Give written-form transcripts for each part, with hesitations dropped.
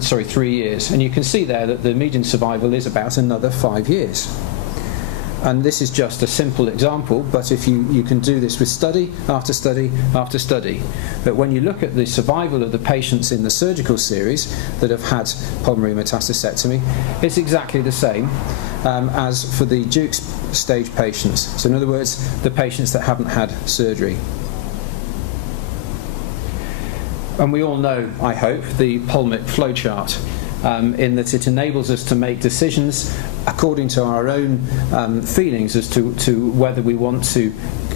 3 years. And you can see there that the median survival is about another 5 years. And this is just a simple example, but if you can do this with study after study after study, that when you look at the survival of the patients in the surgical series that have had pulmonary metastasectomy, it's exactly the same as for the Duke's stage patients. So in other words, the patients that haven't had surgery. And we all know, I hope, the PulMiCC flowchart, in that it enables us to make decisions according to our own feelings as to whether we want to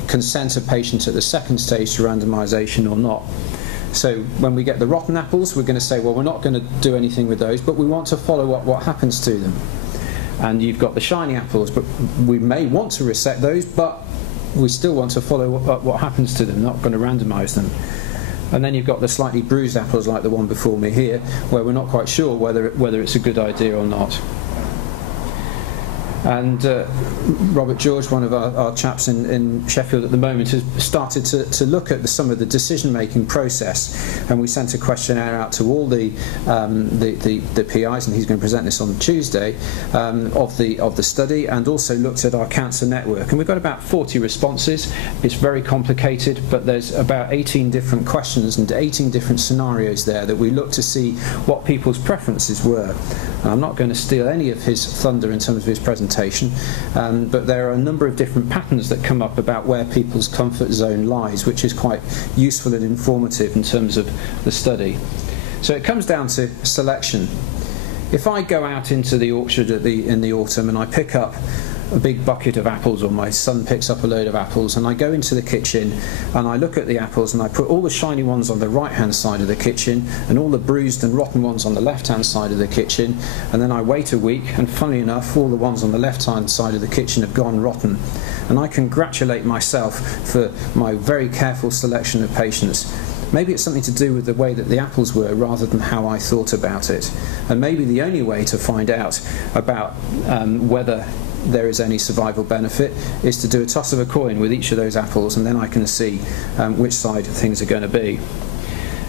consent a patient at the second stage to randomisation or not. So when we get the rotten apples, we're going to say, well, we're not going to do anything with those, but we want to follow up what happens to them. And you've got the shiny apples, but we may want to resect those, but we still want to follow up what happens to them, not going to randomise them. And then you've got the slightly bruised apples like the one before me here, where we're not quite sure whether it's a good idea or not. And Robert George, one of our chaps in Sheffield at the moment, has started to look at some of the decision-making process, and we sent a questionnaire out to all the PIs, and he's going to present this on Tuesday, of the study, and also looked at our cancer network. And we've got about 40 responses. It's very complicated, but there's about 18 different questions and 18 different scenarios there that we look to see what people's preferences were. And I'm not going to steal any of his thunder in terms of his presentation, but there are a number of different patterns that come up about where people's comfort zone lies, which is quite useful and informative in terms of the study. So it comes down to selection. If I go out into the orchard in the autumn and I pick up a big bucket of apples, or my son picks up a load of apples, and I go into the kitchen and I look at the apples and I put all the shiny ones on the right hand side of the kitchen and all the bruised and rotten ones on the left hand side of the kitchen, and then I wait a week, and funnily enough all the ones on the left hand side of the kitchen have gone rotten, and I congratulate myself for my very careful selection of patients. Maybe it's something to do with the way that the apples were rather than how I thought about it. And maybe the only way to find out about whether there is any survival benefit is to do a toss of a coin with each of those apples, and then I can see which side things are going to be.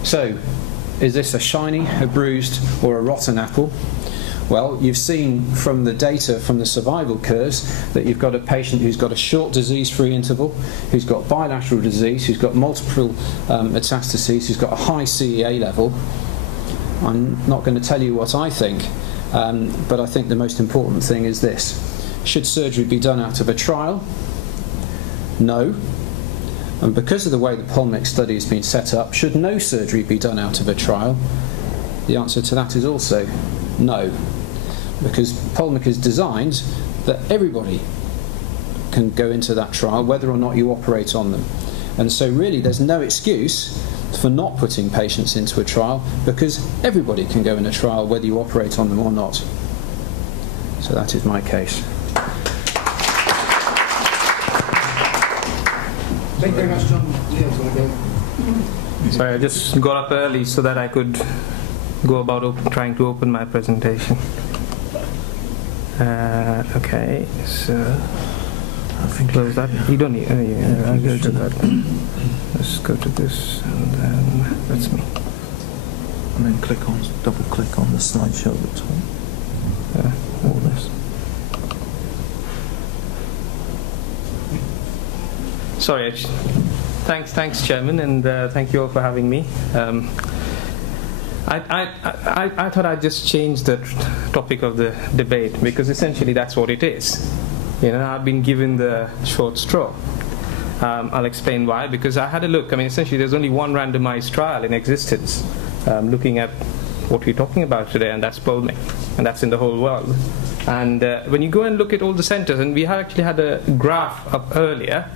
So, is this a shiny, a bruised, or a rotten apple? Well, you've seen from the data from the survival curves that you've got a patient who's got a short disease-free interval, who's got bilateral disease, who's got multiple metastases, who's got a high CEA level. I'm not going to tell you what I think, but I think the most important thing is this. Should surgery be done out of a trial? No. And because of the way the PulMiCC study has been set up, should no surgery be done out of a trial? The answer to that is also no. Because PulMiCC is designed that everybody can go into that trial, whether or not you operate on them. And so really there's no excuse for not putting patients into a trial, because everybody can go in a trial whether you operate on them or not. So that is my case. Thank you very much, John. Leo, do you want to go? Sorry, I just got up early so that I could go about trying to open my presentation. Okay, so I think close that. You don't need. I'll go to that. Let's go to this, and then that's me. And then double click on the slideshow at the top. All this. Sorry, thanks, Chairman, and thank you all for having me. I thought I'd just change the topic of the debate, because essentially that's what it is. You know, I've been given the short straw. I'll explain why. Because I had a look. I mean, essentially there's only one randomized trial in existence looking at what we're talking about today, and that's PulMiCC, and that's in the whole world. And when you go and look at all the centers, and we have actually had a graph up earlier,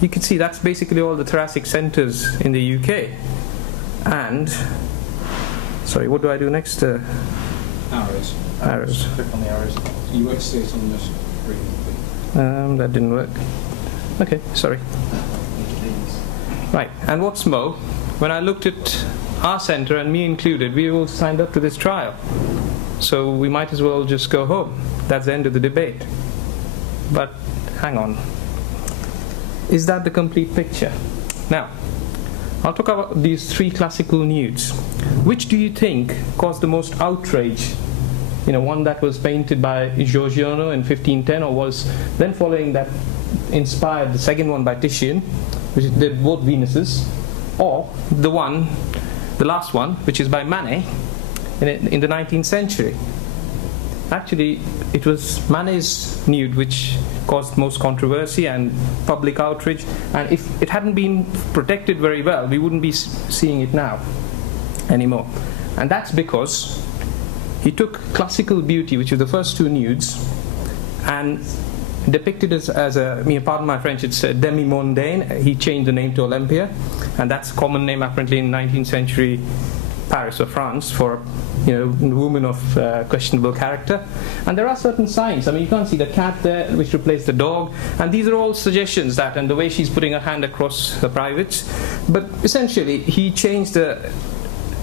you can see that's basically all the thoracic centers in the UK. And sorry, what do I do next? Arrows. Arrows. Click on the arrows. You won't see it on the screen. That didn't work. Okay, sorry. Right, and what's more, when I looked at our centre, and me included, we all signed up to this trial. So we might as well just go home. That's the end of the debate. But hang on. Is that the complete picture? Now, I'll talk about these three classical nudes. which do you think caused the most outrage? One that was painted by Giorgione in 1510, or was then following that inspired the second one by Titian, which did both Venuses, or the last one, which is by Manet in the 19th century. Actually, it was Manet's nude which caused most controversy and public outrage, and if it hadn't been protected very well, we wouldn't be seeing it now anymore. And that's because he took classical beauty, which is the first two nudes, and depicted as a, pardon my French, it's a demi-mondaine. He changed the name to Olympia, and that's a common name apparently in 19th century Paris or France for a woman of questionable character. And there are certain signs. You can't see the cat there, which replaced the dog, and these are all suggestions that, and the way she's putting her hand across her privates. But essentially, he changed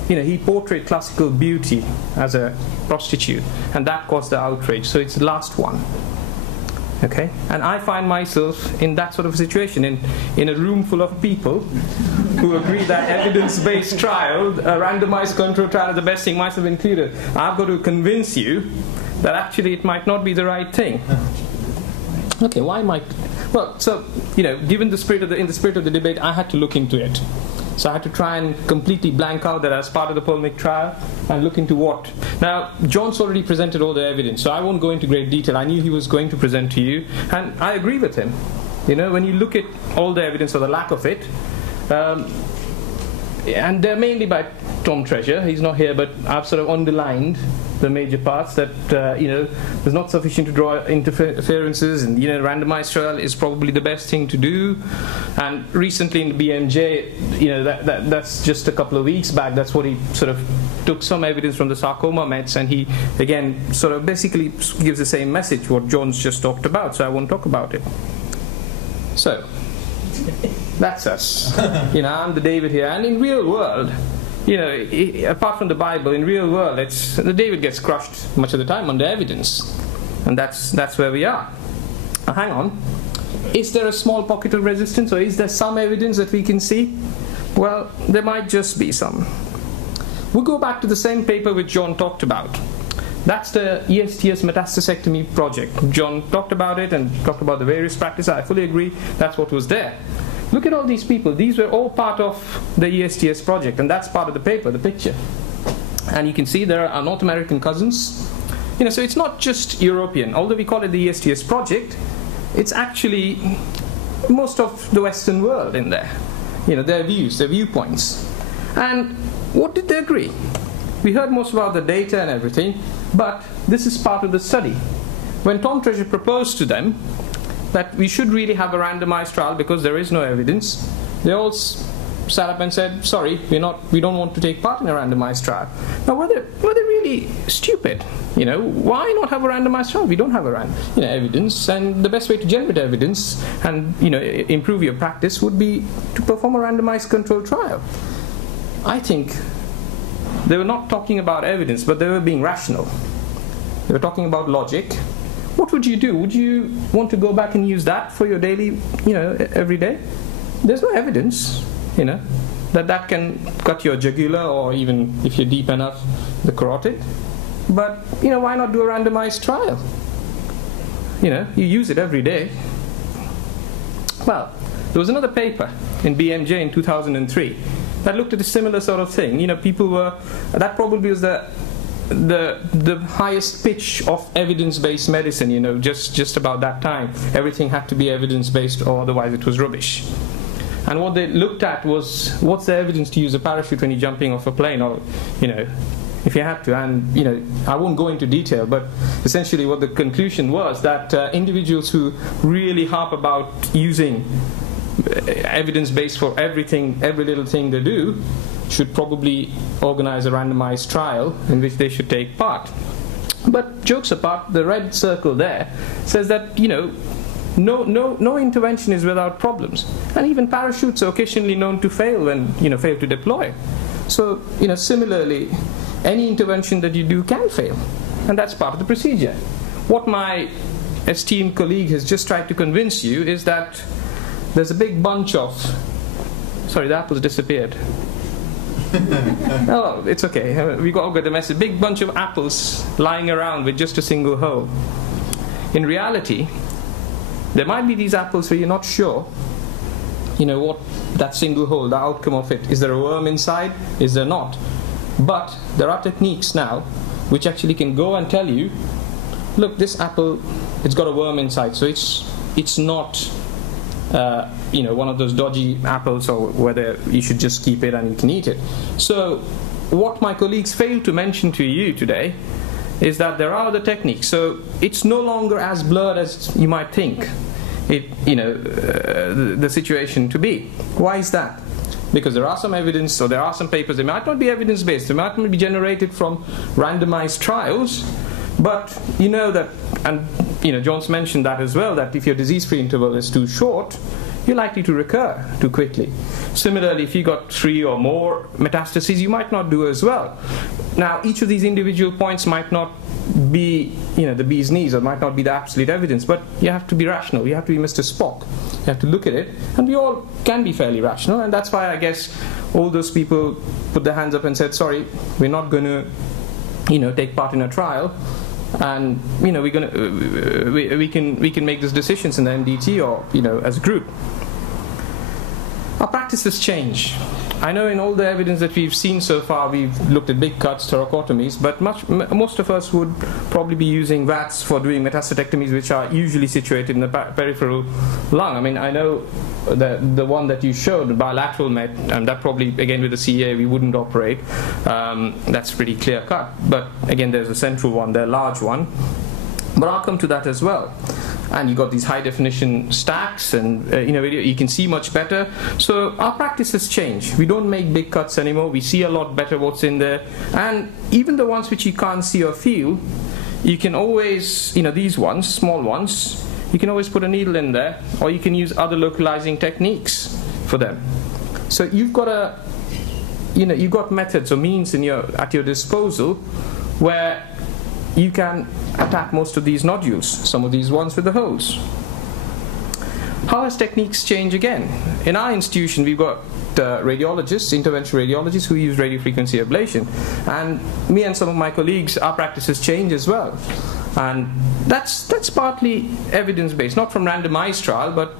he portrayed classical beauty as a prostitute, and that caused the outrage. So it's the last one. Okay, and I find myself in that sort of situation, in a room full of people who agree that evidence-based trial, a randomized control trial is the best thing, myself included. I've got to convince you that actually it might not be the right thing. Okay, why might? Well, so given the spirit of in the spirit of the debate, I had to look into it. So I had to try and completely blank out that as part of the PulMiCC trial and look into what. Now, John's already presented all the evidence, so I won't go into great detail. I knew he was going to present to you, and I agree with him. When you look at all the evidence or the lack of it, and they're mainly by Tom Treasure. He's not here, but I've sort of underlined the major parts that there's not sufficient to draw interferences, and randomized trial is probably the best thing to do. And recently in the BMJ, that's just a couple of weeks back, that's what he sort of took some evidence from the sarcoma mets, and he again sort of basically gives the same message what John's just talked about, so I won't talk about it. So that's us. I'm the David here, and in real world, apart from the Bible, in real world, the David gets crushed much of the time under evidence, and that's where we are. Now, hang on. Is there a small pocket of resistance, or is there some evidence that we can see? Well, there might just be some. We'll go back to the same paper which John talked about. That's the ESTS metastasectomy project. John talked about it and talked about the various practices. I fully agree. That's what was there. Look at all these people. These were all part of the ESTS project, and that's part of the paper, the picture. And you can see there are North American cousins. So it's not just European. Although we call it the ESTS project, it's actually most of the Western world in there. Their views, their viewpoints. And what did they agree? We heard most about the data and everything, but this is part of the study. When Tom Treasure proposed to them that we should really have a randomized trial because there is no evidence, they all sat up and said, sorry, we don't want to take part in a randomized trial. Now, were they really stupid? Why not have a randomized trial? We don't have evidence, and the best way to generate evidence and improve your practice would be to perform a randomized controlled trial. I think they were not talking about evidence, but they were being rational. They were talking about logic. What would you do? Would you want to go back and use that for your daily, every day? There's no evidence, that can cut your jugular, or even if you're deep enough, the carotid. But, why not do a randomized trial? You use it every day. Well, there was another paper in BMJ in 2003 that looked at a similar sort of thing. People were, that probably was the highest pitch of evidence-based medicine, just about that time. Everything had to be evidence-based, or otherwise it was rubbish. And what they looked at was, what's the evidence to use a parachute when you're jumping off a plane, or, if you had to. And, I won't go into detail, but essentially what the conclusion was that individuals who really harp about using evidence-based for everything, every little thing they do, should probably organize a randomized trial in which they should take part. But jokes apart, the red circle there says that, no intervention is without problems. And even parachutes are occasionally known to fail when, fail to deploy. So, similarly, any intervention that you do can fail. And that's part of the procedure. What my esteemed colleague has just tried to convince you is that there's a big bunch of... Sorry, the apple's disappeared. Oh, it's okay. We all got the message. Big bunch of apples lying around with just a single hole. In reality, there might be these apples where you're not sure, what that single hole, the outcome of it. Is there a worm inside? Is there not? But there are techniques now which actually can go and tell you, look, this apple, it's got a worm inside, so it's not one of those dodgy apples or whether you should just keep it and you can eat it. So what my colleagues failed to mention to you today is that there are other techniques. So it's no longer as blurred as you might think the situation to be. Why is that? Because there are some evidence, or there are some papers, they might not be evidence-based, they might not be generated from randomized trials, but that, and John's mentioned that as well, that if your disease-free interval is too short, you're likely to recur too quickly. Similarly, if you got 3 or more metastases, you might not do as well. Now, each of these individual points might not be, the bee's knees, or might not be the absolute evidence, but you have to be rational. You have to be Mr. Spock. You have to look at it, and we all can be fairly rational, and that's why I guess all those people put their hands up and said, sorry, we're not going to, take part in a trial, and we're going to we can make these decisions in the MDT or as a group. Our practices change. I know in all the evidence that we've seen so far, we've looked at big cuts, thoracotomies, but most of us would probably be using VATS for doing metastatectomies, which are usually situated in the peripheral lung. I mean, I know the one that you showed, the bilateral met, and that probably, again, with the CEA, we wouldn't operate. That's pretty clear cut. But again, there's a central one, the large one. But I'll come to that as well. And you got these high definition stacks, and you can see much better. So our practices change. We don't make big cuts anymore. We see a lot better what's in there. And even the ones which you can't see or feel, you can always, these ones, small ones, you can always put a needle in there, or you can use other localizing techniques for them. So you've got you've got methods or means at your disposal where you can attack most of these nodules, some of these ones with the holes. How has techniques changed again? In our institution, we've got radiologists, interventional radiologists who use radiofrequency ablation. And me and some of my colleagues, our practices change as well. And that's partly evidence-based, not from randomized trial, but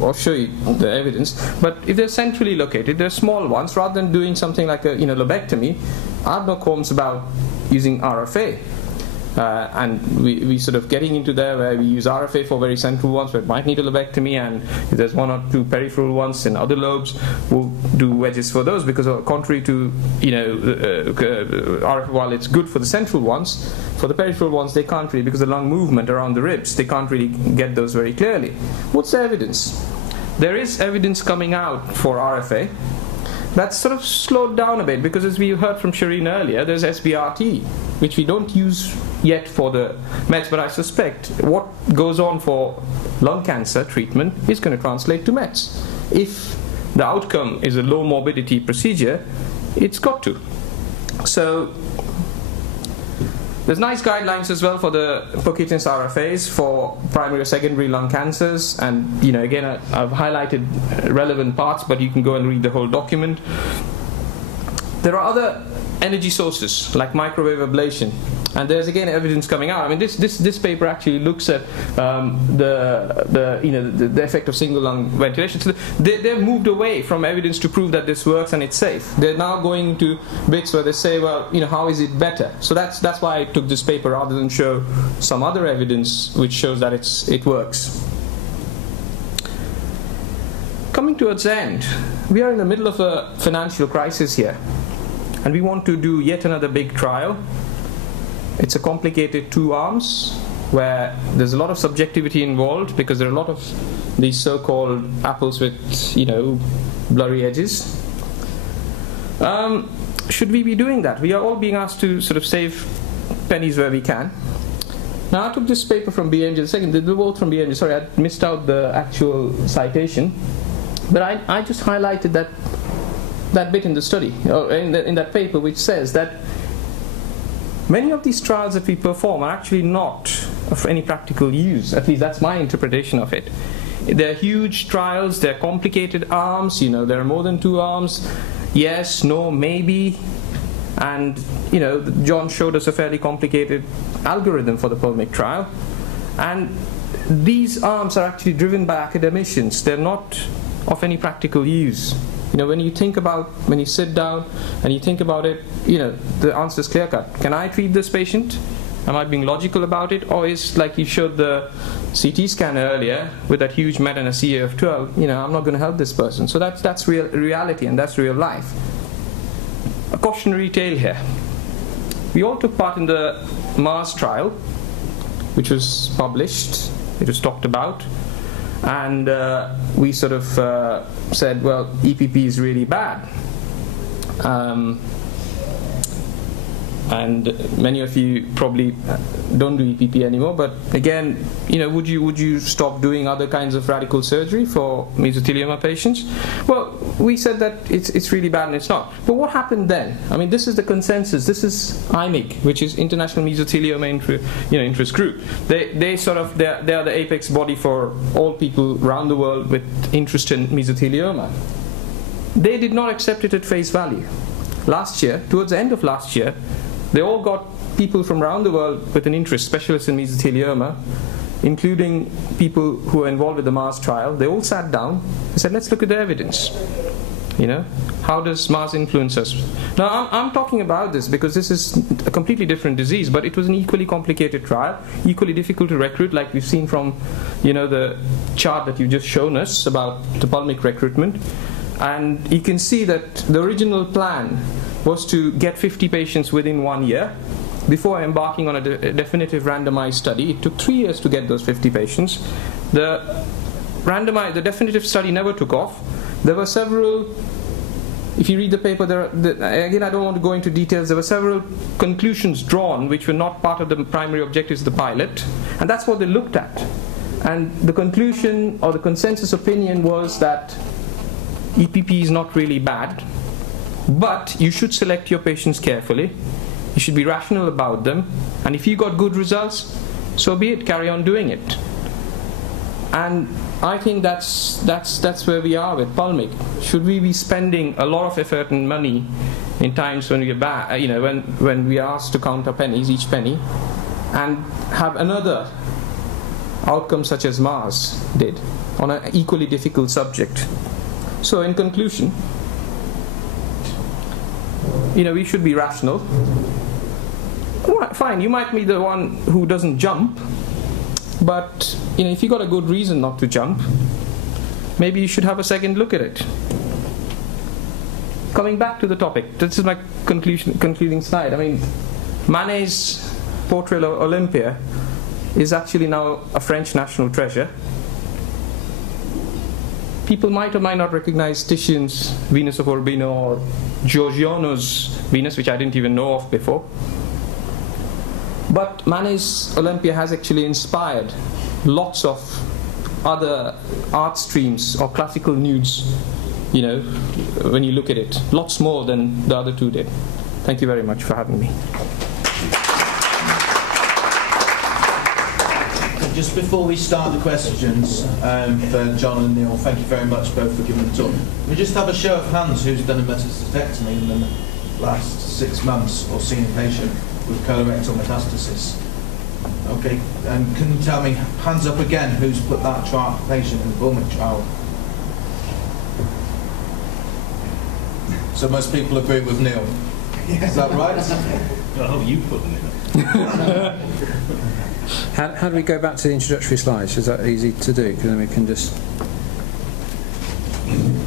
I'll show you the evidence. But if they're centrally located, they're small ones. Rather than doing something like a lobectomy, I have no qualms about using RFA. And we sort of getting into there where we use RFA for very central ones where it might need a lobectomy, and if there's 1 or 2 peripheral ones in other lobes, we'll do wedges for those, because contrary to RFA, while it's good for the central ones, for the peripheral ones they can't really, because the lung movement around the ribs, they can't really get those very clearly. What's the evidence? There is evidence coming out for RFA. That's sort of slowed down a bit, because as we heard from Shireen earlier, there's SBRT, which we don't use yet for the meds, but I suspect what goes on for lung cancer treatment is going to translate to meds. If the outcome is a low morbidity procedure, it's got to. So there's nice guidelines as well for the percutaneous RFAs for primary or secondary lung cancers, and again I've highlighted relevant parts, but you can go and read the whole document. There are other energy sources like microwave ablation, and there's again evidence coming out. I mean, this paper actually looks at the effect of single lung ventilation. So they've moved away from evidence to prove that this works and it's safe. They're now going into bits where they say, well, how is it better? So that's why I took this paper rather than show some other evidence which shows that it works. Coming towards the end, we are in the middle of a financial crisis here, and we want to do yet another big trial. It's a complicated 2 arms where there's a lot of subjectivity involved, because there are a lot of these so-called apples with blurry edges. Should we be doing that? We are all being asked to sort of save pennies where we can. Now, I took this paper from BMJ. They're both from BMJ. Sorry, I missed out the actual citation, but I just highlighted that bit in the study, or in that paper, which says that many of these trials that we perform are actually not of any practical use. At least that's my interpretation of it. They're huge trials, they're complicated arms, there are more than 2 arms. yes, no, maybe. And, you know, John showed us a fairly complicated algorithm for the PulMiCC trial. And these arms are actually driven by academicians. They're not of any practical use. You know, when you sit down and you think about it, you know, the answer is clear-cut. Can I treat this patient? Am I being logical about it? Or is, like you showed the CT scan earlier, with that huge met and a CA of 12, you know, I'm not going to help this person. So that's reality, and that's real life. A cautionary tale here. We all took part in the Mars trial, which was published, it was talked about, and we sort of said, well, EPP is really bad. And many of you probably don't do EPP anymore, but again, you know, would you stop doing other kinds of radical surgery for mesothelioma patients? Well, we said that it's really bad and it's not. But what happened then? I mean, this is the consensus. This is IMIG, which is International Mesothelioma Interest Group. They are the apex body for all people around the world with interest in mesothelioma. They did not accept it at face value. Last year, towards the end of last year, they all got people from around the world with an interest, specialists in mesothelioma, including people who are involved with the Mars trial. They all sat down and said, let's look at the evidence. You know, how does Mars influence us? Now, I'm talking about this because this is a completely different disease, but it was an equally complicated trial, equally difficult to recruit, like we've seen from, you know, the chart that you've just shown us about the PulMiCC recruitment. And you can see that the original plan was to get 50 patients within 1 year before embarking on a definitive randomized study. It took 3 years to get those 50 patients. The definitive study never took off. There were several, if you read the paper, again, I don't want to go into details, there were several conclusions drawn which were not part of the primary objectives of the pilot, and that's what they looked at. And the conclusion or the consensus opinion was that EPP is not really bad, but you should select your patients carefully. You should be rational about them, and if you got good results, so be it, carry on doing it. And I think that's where we are with PulMiCC. Should we be spending a lot of effort and money in times when we are bad, you know, when we are asked to count our pennies, each penny, and have another outcome such as Mars did on an equally difficult subject? So in conclusion, you know, we should be rational. Well, fine, you might be the one who doesn't jump, but you know, if you got a good reason not to jump, maybe you should have a second look at it. Coming back to the topic, this is my concluding slide. I mean, Manet's portrait of Olympia is actually now a French national treasure. People might or might not recognize Titian's Venus of Urbino or Giorgiono's Venus, which I didn't even know of before. But Manet's Olympia has actually inspired lots of other art streams or classical nudes, you know, when you look at it. Lots more than the other two did. Thank you very much for having me. Just before we start the questions for John and Neil, thank you very much both for giving the talk. We just have a show of hands who's done a metastatectomy in the last 6 months or seen a patient with colorectal metastasis. Okay, and can you tell me, hands up again, who's put that patient in the PulMiCC trial? So most people agree with Neil. Is that right? I hope you put them in. How do we go back to the introductory slides? Is that easy to do? Because then we can just.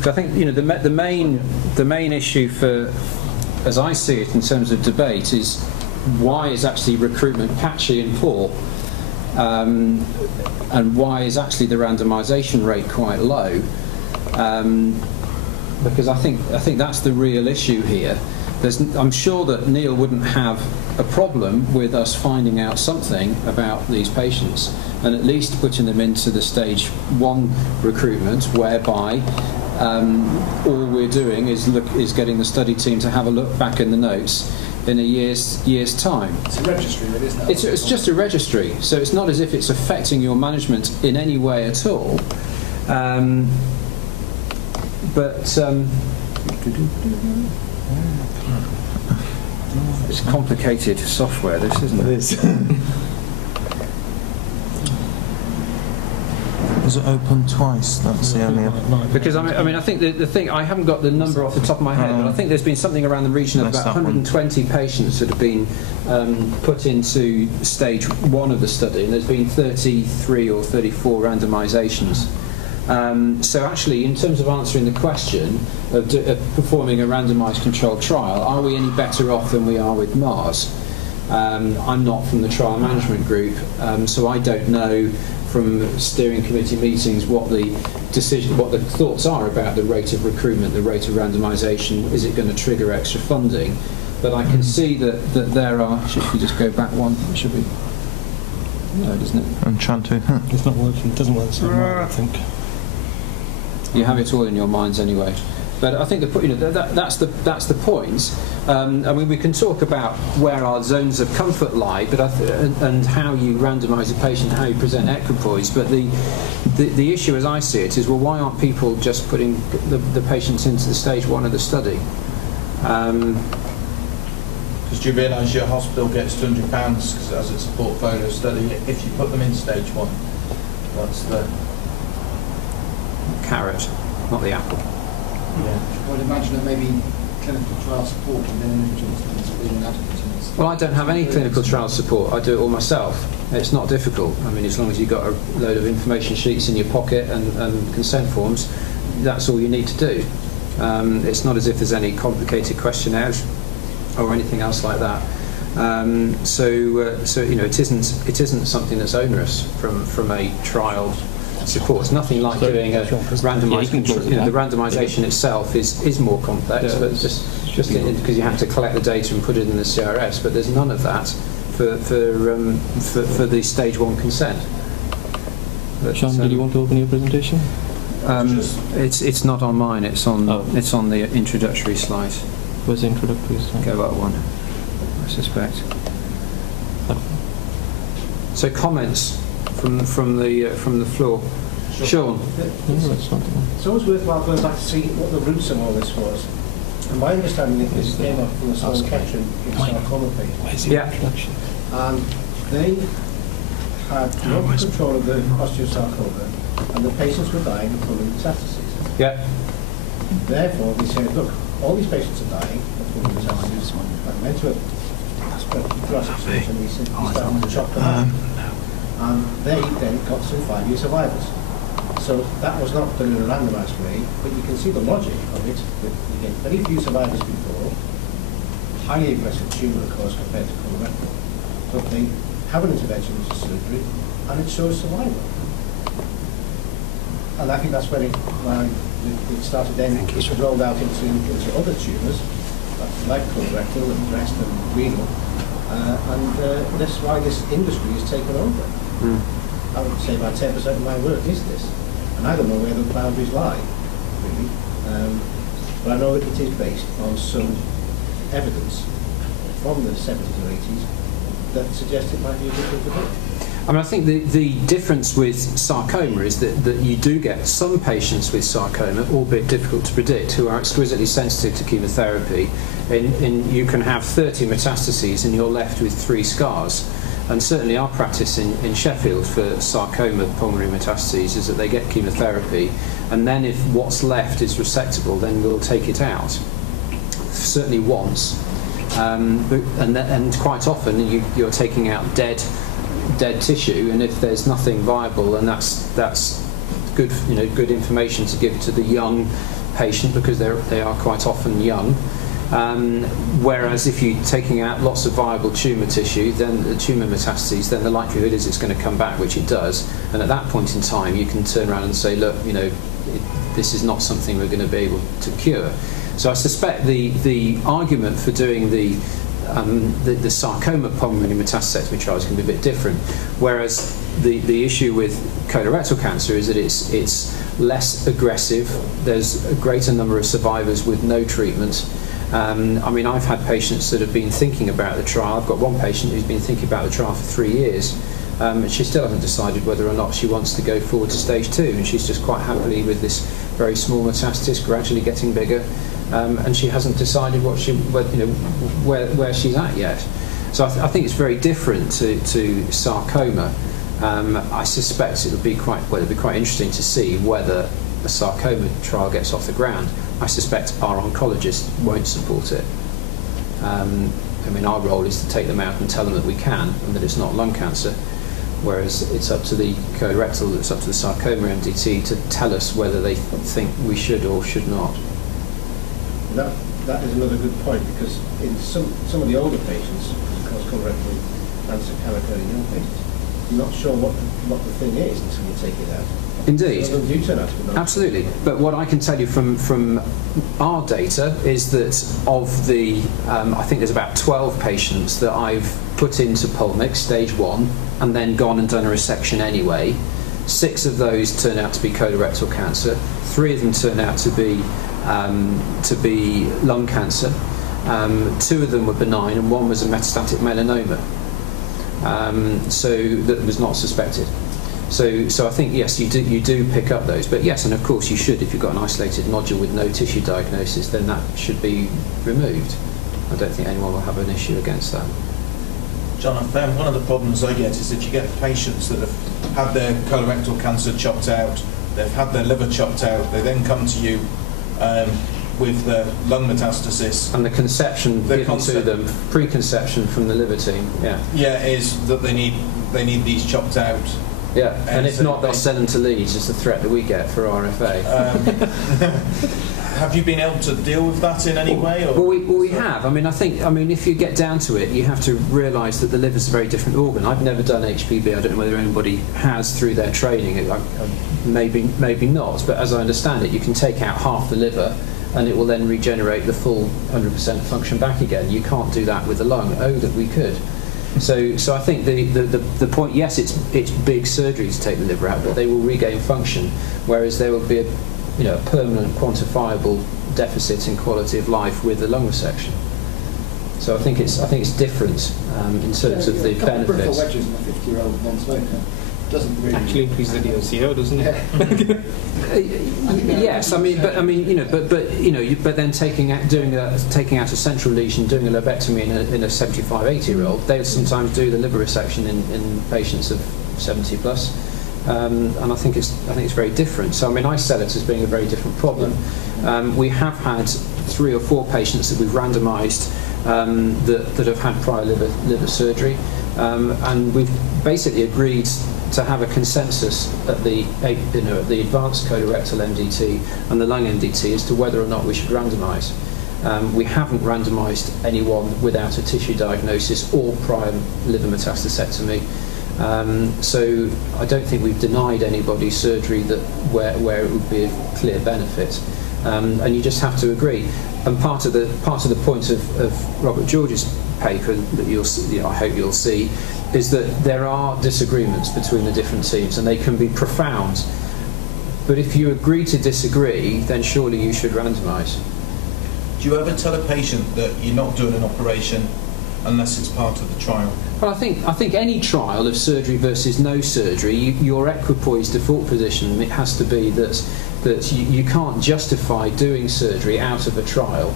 I think, you know, the main issue for, as I see it in terms of debate, is why is actually recruitment patchy and poor, and why is actually the randomisation rate quite low? Because I think that's the real issue here. I'm sure that Neil wouldn't have a problem with us finding out something about these patients and at least putting them into the stage 1 recruitment, whereby all we're doing is getting the study team to have a look back in the notes in a year's time. It's a registry, isn't it? It's just a registry, so it's not as if it's affecting your management in any way at all. It's complicated software, this, isn't it? It is. Was it open twice? That's the only. Because I mean, I think the thing, I haven't got the number off the top of my head, but I think there's been something around the region of about 120 patients that have been put into stage 1 of the study, and there's been 33 or 34 randomisations. So actually, in terms of answering the question of performing a randomised controlled trial, are we any better off than we are with Mars? I'm not from the trial management group, so I don't know from steering committee meetings what the thoughts are about the rate of recruitment, the rate of randomisation. Is it going to trigger extra funding? But I can see that there are. Should we just go back one? Should we? No, doesn't it? I'm trying to. It's not working. It doesn't work the same way, I think. You have it all in your minds anyway. But I think that's the point. I mean, we can talk about where our zones of comfort lie, but and how you randomise a patient, how you present equipoise. But the issue, as I see it, is, well, why aren't people just putting the patients into the stage 1 of the study? Because do you realise your hospital gets £200 as it's a portfolio study if you put them in stage 1? That's the carrot, not the apple. yeah. I would imagine that maybe clinical trial support and then individuals is really inadequate. Well, I don't have any clinical trial support. I do it all myself. It's not difficult. I mean, as long as you've got a load of information sheets in your pocket and consent forms, that's all you need to do. It's not as if there's any complicated questionnaires or anything else like that. So you know, it isn't something that's onerous from a trial support. It's nothing like doing a randomised. You know, the randomisation itself is more complex, but just because you have to collect the data and put it in the CRS. But there's none of that for the stage 1 consent. But, Sean, did you want to open your presentation? It's not on mine. It's on the introductory slide. Where's the introductory slide? Go up one, I suspect. So comments from the floor. Sean. It's always worthwhile going back to see what the roots of all this was. And my understanding is this came off from the Sloan Kettering sarcoma patient. Yeah. And they had no control of the osteosarcoma, and the patients were dying of pulmonary metastases. Yeah. Therefore, they said, look, all these patients are dying of pulmonary metastases. I went to a thoracic surgeon, and he started to chop them up. And they then got some 5-year survivors. So that was not done in a randomised way, but you can see the logic of it. That you get very few survivors before, highly aggressive tumour, of course, compared to colorectal. But they have an intervention, which is surgery, and it shows survival. And I think that's when it started then, it was rolled out into other tumours, like colorectal and breast and renal. And that's why this industry is taken over. I would say about 10% of my work is this. And I don't know where the boundaries lie, really. But I know it is based on some evidence from the 70s or 80s that suggests it might be a good thing to do. I mean, I think the difference with sarcoma is that you do get some patients with sarcoma, albeit difficult to predict, who are exquisitely sensitive to chemotherapy. You can have 30 metastases and you're left with 3 scars. And certainly our practice in Sheffield for sarcoma pulmonary metastases is that they get chemotherapy, and then if what's left is resectable, then we'll take it out. Certainly once. And quite often you're taking out dead tissue, and if there's nothing viable, and that's good, you know, good information to give to the young patient, because they are quite often young. Whereas if you're taking out lots of viable tumour tissue, then the tumour metastases, then the likelihood is it's going to come back, which it does. And at that point in time, you can turn around and say, look, you know, this is not something we're going to be able to cure. So I suspect the argument for doing the sarcoma pulmonary metastasectomy trials can be a bit different. Whereas the issue with colorectal cancer is that it's less aggressive. There's a greater number of survivors with no treatment. I mean, I've had patients that have been thinking about the trial. I've got one patient who's been thinking about the trial for 3 years. And she still hasn't decided whether or not she wants to go forward to stage 2, and she's just quite happily with this very small metastasis gradually getting bigger. and she hasn't decided where she's at yet. So I think it's very different to sarcoma. I suspect it'll be quite interesting to see whether a sarcoma trial gets off the ground. I suspect our oncologists won't support it. I mean, our role is to take them out and tell them that we can, and that it's not lung cancer, whereas it's up to the colorectal, it's up to the sarcoma MDT to tell us whether they think we should or should not. That is another good point, because in some of the older patients, of course colorectal cancer can occur in young patients, you're not sure what the thing is until you take it out. Indeed. So do turn out to be absolutely. But what I can tell you from our data is that of the, I think there's about 12 patients that I've put into PulMiCC stage 1 and then gone and done a resection anyway. 6 of those turn out to be colorectal cancer. 3 of them turn out to be lung cancer. 2 of them were benign, and 1 was a metastatic melanoma. So that was not suspected. So I think, yes, you do pick up those. But yes, and of course you should, if you've got an isolated nodule with no tissue diagnosis, then that should be removed. I don't think anyone will have an issue against that. John, I found one of the problems I get is that you get patients that have had their colorectal cancer chopped out, they've had their liver chopped out, they then come to you with the lung metastasis. And the conception given to them, preconception from the liver team, is that they need these chopped out. Yeah, and if not, they'll send them to Leeds. It's the threat that we get for RFA. Have you been able to deal with that in any way? Or? Well, we have. I mean, if you get down to it, you have to realise that the liver's a very different organ. I've never done HPV. I don't know whether anybody has through their training. Maybe not. But as I understand it, you can take out half the liver, and it will then regenerate the full 100% function back again. You can't do that with the lung. Oh, that we could. So I think the point, yes, it's big surgery to take the liver out, but they will regain function, whereas there will be a permanent, quantifiable deficit in quality of life with the lung resection. So I think it's different in terms of the benefits. Wedges in a 50-year-old non-smoker doesn't really actually increase the DOCO, doesn't it? Yes, but then taking out a central lesion, doing a lobectomy in a 75, 80-year-old, they sometimes do the liver resection in patients of 70 plus, and I think it's very different. So I mean, I sell it as being a very different problem. We have had 3 or 4 patients that we've randomised that have had prior liver surgery, and we've basically agreed to have a consensus at the advanced colorectal MDT and the lung MDT as to whether or not we should randomise. We haven't randomised anyone without a tissue diagnosis or prior liver metastasectomy. So I don't think we've denied anybody surgery where it would be a clear benefit. And you just have to agree. And part of the point of Robert George's paper that I hope you'll see is that there are disagreements between the different teams, and they can be profound. But if you agree to disagree, then surely you should randomise. Do you ever tell a patient that you're not doing an operation unless it's part of the trial? Well, I think any trial of surgery versus no surgery, your equipoise default position has to be that you can't justify doing surgery out of a trial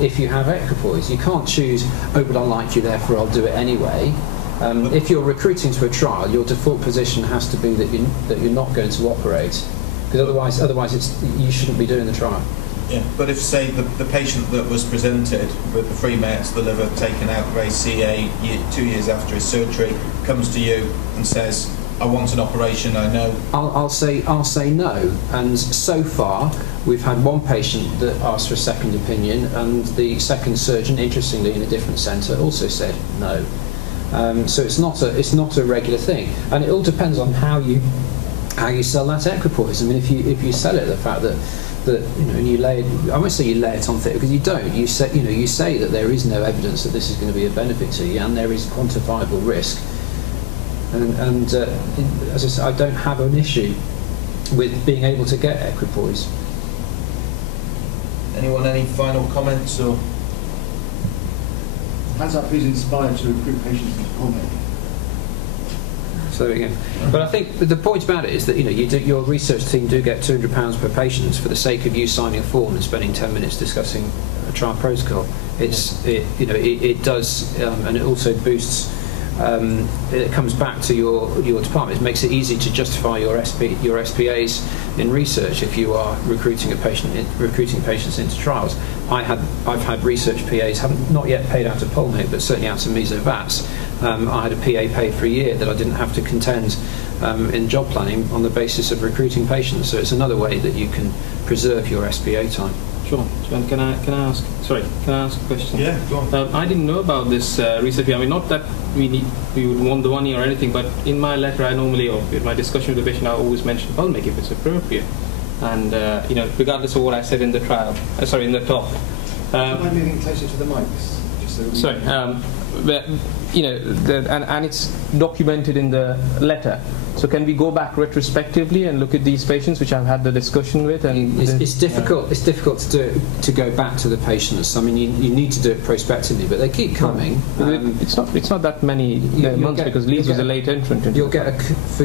if you have equipoise. You can't choose, oh, but I like you, therefore I'll do it anyway. If you're recruiting to a trial, your default position has to be that you're not going to operate, because otherwise you shouldn't be doing the trial. Yeah, but if, say, the patient that was presented with the 3 mets, the liver taken out, raised CA 2 years after his surgery, comes to you and says, I want an operation, I know. I'll say no. And so far, we've had 1 patient that asked for a second opinion, and the second surgeon, interestingly in a different centre, also said no. So it's not a regular thing, and it all depends on how you sell that equipoise. I mean, if you sell it the fact that and you lay it, I won't say you lay it on thick, because you don't. You say that there is no evidence that this is going to be a benefit to you, and there is quantifiable risk. And as I said, I don't have an issue with being able to get equipoise. Anyone, any final comments or? Has that been inspired to recruit patients into PulMiCC? So there we go. But I think the point about it is that your research team do get £200 per patient for the sake of you signing a form and spending 10 minutes discussing a trial protocol. It does, and it also boosts. It comes back to your department. It makes it easy to justify your SPAs in research if you are recruiting patients into trials. I've had research PAs, not yet paid out of PulMiCC, but certainly out of Mesovats. I had a PA paid for a year that I didn't have to contend in job planning on the basis of recruiting patients. So it's another way that you can preserve your SPA time. Sure. Can I ask a question? Yeah, go on. I didn't know about this recipe. I mean, not that we would want the 1 year or anything, but in my letter, I normally, or in my discussion with the patient, I always mention PulMiCC if it's appropriate. And regardless of what I said in the trial, in the talk. Am I moving closer to the mic? Sorry. And it's documented in the letter. So can we go back retrospectively and look at these patients which I've had the discussion with? And it's difficult. It's difficult to go back to the patients. I mean, you need to do it prospectively, but they keep coming. It's not that many months because Leeds was a late entrant. You'll get for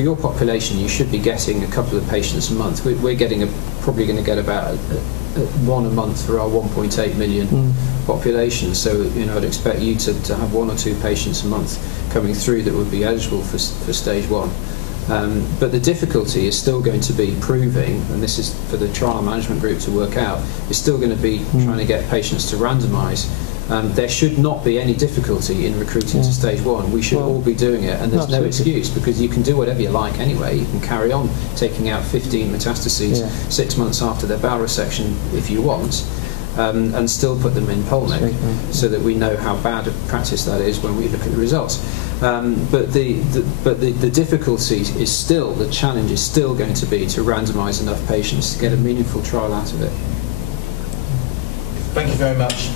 your population. You should be getting a couple of patients a month. We're getting probably going to get about one a month for our 1.8 million population. So I'd expect you to have 1 or 2 patients a month coming through that would be eligible for stage 1. But the difficulty is still going to be proving, and this is for the trial management group to work out, is still going to be trying to get patients to randomise. There should not be any difficulty in recruiting to stage 1. We should all be doing it, and there's no excuse, because you can do whatever you like anyway. You can carry on taking out 15 metastases 6 months after their bowel resection if you want, and still put them in PulMiCC, so that we know how bad a practice that is when we look at the results. But the difficulty is still, the challenge is still going to be to randomise enough patients to get a meaningful trial out of it. Thank you very much.